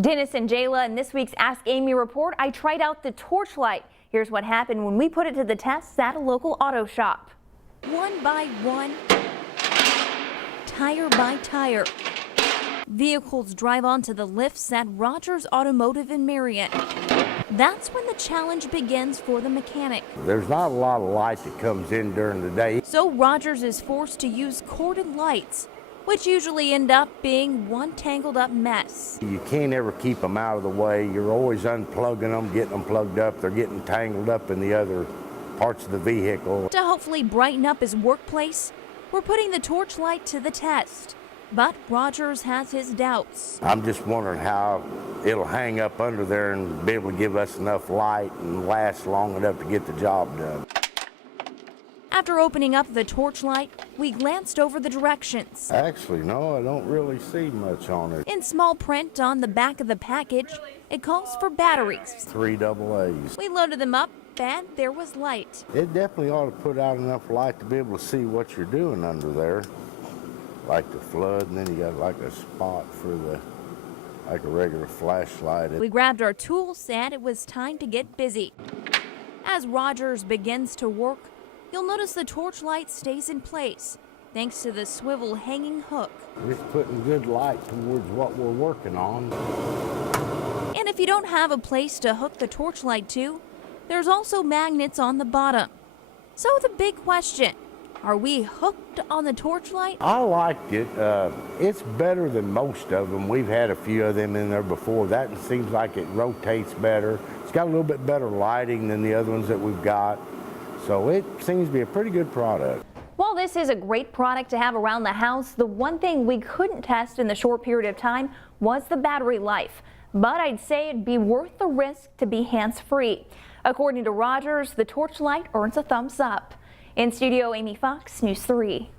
Dennis and Jayla, in this week's Ask Amy report, I tried out the torch light. Here's what happened when we put it to the test at a local auto shop. One by one, tire by tire, vehicles drive onto the lifts at Rogers Automotive in Marion. That's when the challenge begins for the mechanic. There's not a lot of light that comes in during the day. So Rogers is forced to use corded lights, which usually end up being one tangled up mess. You can't ever keep them out of the way. You're always unplugging them, getting them plugged up. They're getting tangled up in the other parts of the vehicle. To hopefully brighten up his workplace, we're putting the torch light to the test. But Rogers has his doubts. I'm just wondering how it'll hang up under there and be able to give us enough light and last long enough to get the job done. After opening up the torch light, we glanced over the directions. Actually, no, I don't really see much on it. In small print on the back of the package, it calls for batteries. 3 AA's. We loaded them up and there was light. It definitely ought to put out enough light to be able to see what you're doing under there. Like the flood, and then you got like a spot for like a regular flashlight. We grabbed our tools and it was time to get busy. As Rogers begins to work, you'll notice the torch light stays in place thanks to the swivel hanging hook. We're just putting good light towards what we're working on. And if you don't have a place to hook the torch light to, there's also magnets on the bottom. So the big question, are we hooked on the torch light? I liked it. It's better than most of them. We've had a few of them in there before. That seems like it rotates better. It's got a little bit better lighting than the other ones that we've got. So it seems to be a pretty good product. While this is a great product to have around the house, the one thing we couldn't test in the short period of time was the battery life. But I'd say it'd be worth the risk to be hands-free. According to Rogers, the torch light earns a thumbs up. In studio, Amy Fox, News 3.